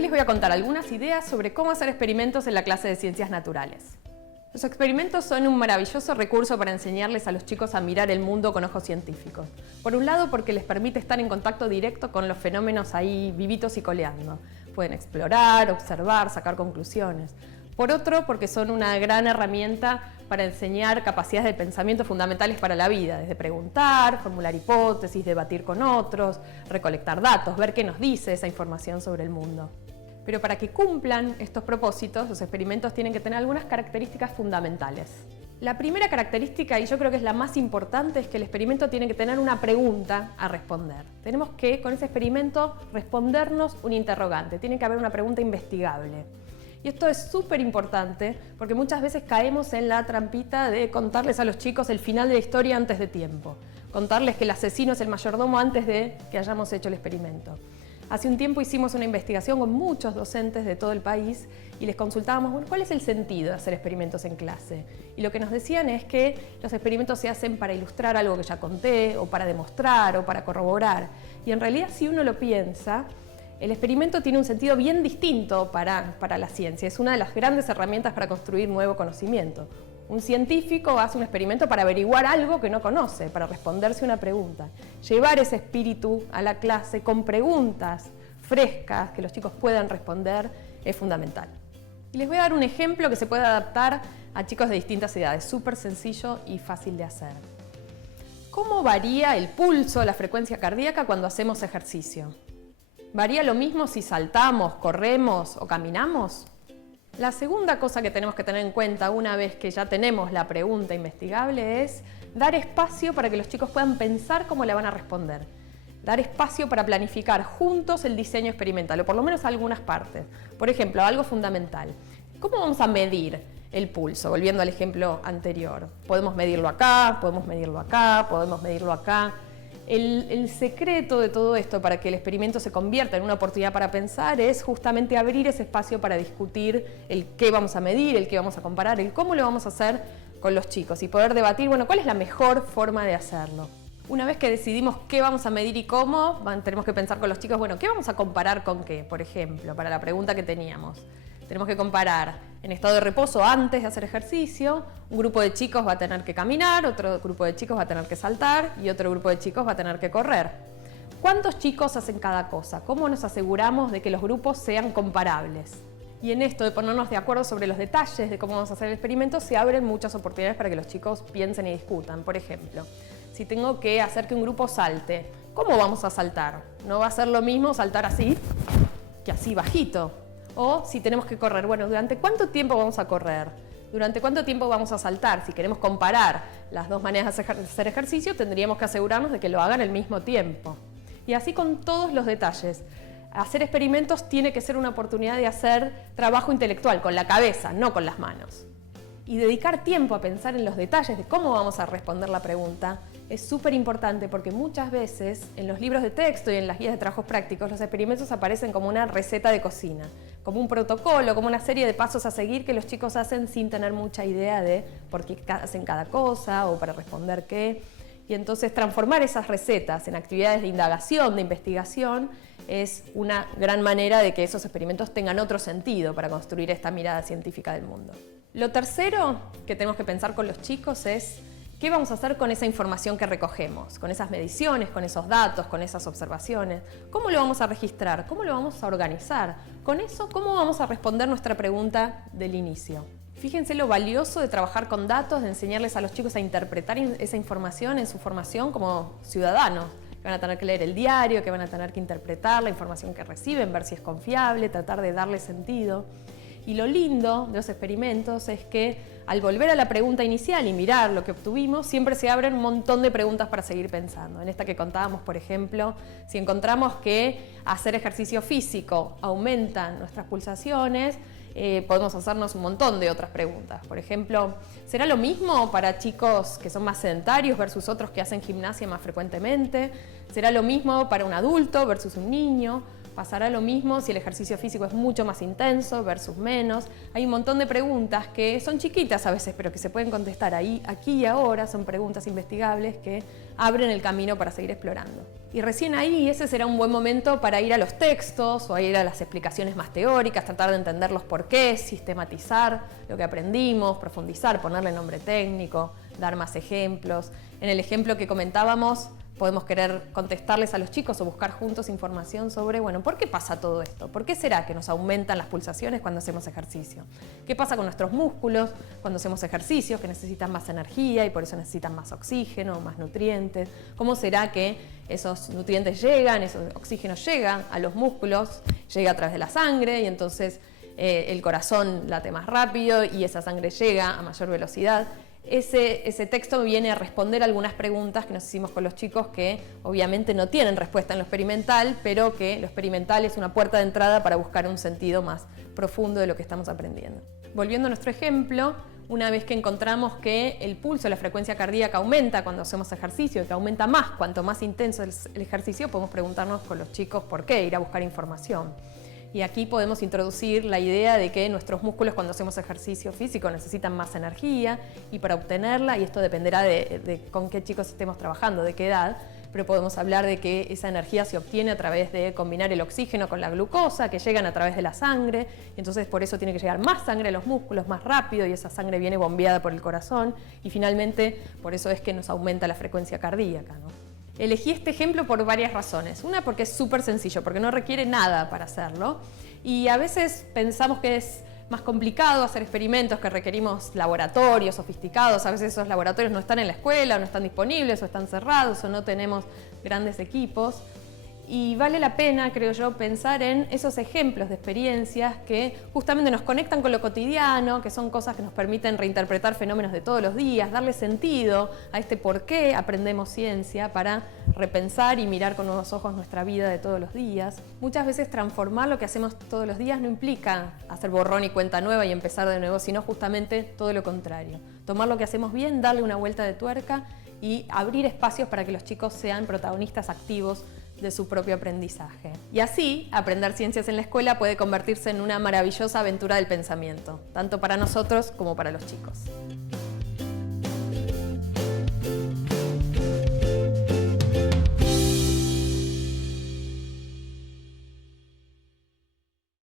Hoy les voy a contar algunas ideas sobre cómo hacer experimentos en la clase de ciencias naturales. Los experimentos son un maravilloso recurso para enseñarles a los chicos a mirar el mundo con ojos científicos. Por un lado, porque les permite estar en contacto directo con los fenómenos ahí vivitos y coleando. Pueden explorar, observar, sacar conclusiones. Por otro, porque son una gran herramienta para enseñar capacidades de pensamiento fundamentales para la vida, desde preguntar, formular hipótesis, debatir con otros, recolectar datos, ver qué nos dice esa información sobre el mundo. Pero para que cumplan estos propósitos, los experimentos tienen que tener algunas características fundamentales. La primera característica, y yo creo que es la más importante, es que el experimento tiene que tener una pregunta a responder. Tenemos que, con ese experimento, respondernos un interrogante. Tiene que haber una pregunta investigable. Y esto es súper importante porque muchas veces caemos en la trampita de contarles a los chicos el final de la historia antes de tiempo. Contarles que el asesino es el mayordomo antes de que hayamos hecho el experimento. Hace un tiempo hicimos una investigación con muchos docentes de todo el país y les consultábamos, bueno, ¿cuál es el sentido de hacer experimentos en clase? Y lo que nos decían es que los experimentos se hacen para ilustrar algo que ya conté, o para demostrar, o para corroborar. Y en realidad, si uno lo piensa, el experimento tiene un sentido bien distinto para la ciencia. Es una de las grandes herramientas para construir nuevo conocimiento. Un científico hace un experimento para averiguar algo que no conoce, para responderse una pregunta. Llevar ese espíritu a la clase con preguntas frescas que los chicos puedan responder es fundamental. Y les voy a dar un ejemplo que se puede adaptar a chicos de distintas edades, súper sencillo y fácil de hacer. ¿Cómo varía el pulso, la frecuencia cardíaca cuando hacemos ejercicio? ¿Varía lo mismo si saltamos, corremos o caminamos? La segunda cosa que tenemos que tener en cuenta una vez que ya tenemos la pregunta investigable es dar espacio para que los chicos puedan pensar cómo le van a responder. Dar espacio para planificar juntos el diseño experimental, o por lo menos algunas partes. Por ejemplo, algo fundamental. ¿Cómo vamos a medir el pulso? Volviendo al ejemplo anterior. Podemos medirlo acá, podemos medirlo acá, podemos medirlo acá. El secreto de todo esto para que el experimento se convierta en una oportunidad para pensar es justamente abrir ese espacio para discutir el qué vamos a medir, el qué vamos a comparar, el cómo lo vamos a hacer con los chicos y poder debatir, bueno, cuál es la mejor forma de hacerlo. Una vez que decidimos qué vamos a medir y cómo, tenemos que pensar con los chicos, bueno, ¿qué vamos a comparar con qué? Por ejemplo, para la pregunta que teníamos. Tenemos que comparar en estado de reposo antes de hacer ejercicio. Un grupo de chicos va a tener que caminar, otro grupo de chicos va a tener que saltar y otro grupo de chicos va a tener que correr. ¿Cuántos chicos hacen cada cosa? ¿Cómo nos aseguramos de que los grupos sean comparables? Y en esto de ponernos de acuerdo sobre los detalles de cómo vamos a hacer el experimento, se abren muchas oportunidades para que los chicos piensen y discutan. Por ejemplo, si tengo que hacer que un grupo salte, ¿cómo vamos a saltar? No va a ser lo mismo saltar así que así bajito. O si tenemos que correr, bueno, ¿durante cuánto tiempo vamos a correr? ¿Durante cuánto tiempo vamos a saltar? Si queremos comparar las dos maneras de hacer ejercicio, tendríamos que asegurarnos de que lo hagan al mismo tiempo. Y así con todos los detalles. Hacer experimentos tiene que ser una oportunidad de hacer trabajo intelectual, con la cabeza, no con las manos. Y dedicar tiempo a pensar en los detalles de cómo vamos a responder la pregunta es súper importante porque muchas veces en los libros de texto y en las guías de trabajos prácticos los experimentos aparecen como una receta de cocina, como un protocolo, como una serie de pasos a seguir que los chicos hacen sin tener mucha idea de por qué hacen cada cosa o para responder qué. Y entonces transformar esas recetas en actividades de indagación, de investigación, es una gran manera de que esos experimentos tengan otro sentido para construir esta mirada científica del mundo. Lo tercero que tenemos que pensar con los chicos es ¿qué vamos a hacer con esa información que recogemos? Con esas mediciones, con esos datos, con esas observaciones. ¿Cómo lo vamos a registrar? ¿Cómo lo vamos a organizar? Con eso, ¿cómo vamos a responder nuestra pregunta del inicio? Fíjense lo valioso de trabajar con datos, de enseñarles a los chicos a interpretar esa información en su formación como ciudadanos. Que van a tener que leer el diario, que van a tener que interpretar la información que reciben, ver si es confiable, tratar de darle sentido. Y lo lindo de los experimentos es que al volver a la pregunta inicial y mirar lo que obtuvimos, siempre se abren un montón de preguntas para seguir pensando. En esta que contábamos, por ejemplo, si encontramos que hacer ejercicio físico aumenta nuestras pulsaciones, podemos hacernos un montón de otras preguntas. Por ejemplo, ¿será lo mismo para chicos que son más sedentarios versus otros que hacen gimnasia más frecuentemente? ¿Será lo mismo para un adulto versus un niño? ¿Pasará lo mismo si el ejercicio físico es mucho más intenso versus menos? Hay un montón de preguntas que son chiquitas a veces, pero que se pueden contestar ahí, aquí y ahora. Son preguntas investigables que abren el camino para seguir explorando. Y recién ahí ese será un buen momento para ir a los textos o a ir a las explicaciones más teóricas, tratar de entender los porqués, sistematizar lo que aprendimos, profundizar, ponerle nombre técnico, dar más ejemplos. En el ejemplo que comentábamos, podemos querer contestarles a los chicos o buscar juntos información sobre, bueno, ¿por qué pasa todo esto? ¿Por qué será que nos aumentan las pulsaciones cuando hacemos ejercicio? ¿Qué pasa con nuestros músculos cuando hacemos ejercicios que necesitan más energía y por eso necesitan más oxígeno, más nutrientes? ¿Cómo será que esos nutrientes llegan, esos oxígenos llegan a los músculos, llega a través de la sangre y entonces el corazón late más rápido y esa sangre llega a mayor velocidad? Ese texto viene a responder algunas preguntas que nos hicimos con los chicos que obviamente no tienen respuesta en lo experimental, pero que lo experimental es una puerta de entrada para buscar un sentido más profundo de lo que estamos aprendiendo. Volviendo a nuestro ejemplo, una vez que encontramos que el pulso, la frecuencia cardíaca aumenta cuando hacemos ejercicio, que aumenta más cuanto más intenso es el ejercicio, podemos preguntarnos con los chicos por qué, ir a buscar información. Y aquí podemos introducir la idea de que nuestros músculos cuando hacemos ejercicio físico necesitan más energía y para obtenerla, y esto dependerá de con qué chicos estemos trabajando, de qué edad, pero podemos hablar de que esa energía se obtiene a través de combinar el oxígeno con la glucosa, que llegan a través de la sangre, y entonces por eso tiene que llegar más sangre a los músculos más rápido y esa sangre viene bombeada por el corazón y finalmente por eso es que nos aumenta la frecuencia cardíaca, ¿no? Elegí este ejemplo por varias razones. Una, porque es súper sencillo, porque no requiere nada para hacerlo. Y a veces pensamos que es más complicado hacer experimentos, que requerimos laboratorios sofisticados. A veces esos laboratorios no están en la escuela, o no están disponibles, o están cerrados, o no tenemos grandes equipos. Y vale la pena, creo yo, pensar en esos ejemplos de experiencias que justamente nos conectan con lo cotidiano, que son cosas que nos permiten reinterpretar fenómenos de todos los días, darle sentido a este por qué aprendemos ciencia para repensar y mirar con nuevos ojos nuestra vida de todos los días. Muchas veces transformar lo que hacemos todos los días no implica hacer borrón y cuenta nueva y empezar de nuevo, sino justamente todo lo contrario. Tomar lo que hacemos bien, darle una vuelta de tuerca y abrir espacios para que los chicos sean protagonistas activos de su propio aprendizaje. Y así, aprender ciencias en la escuela puede convertirse en una maravillosa aventura del pensamiento, tanto para nosotros como para los chicos.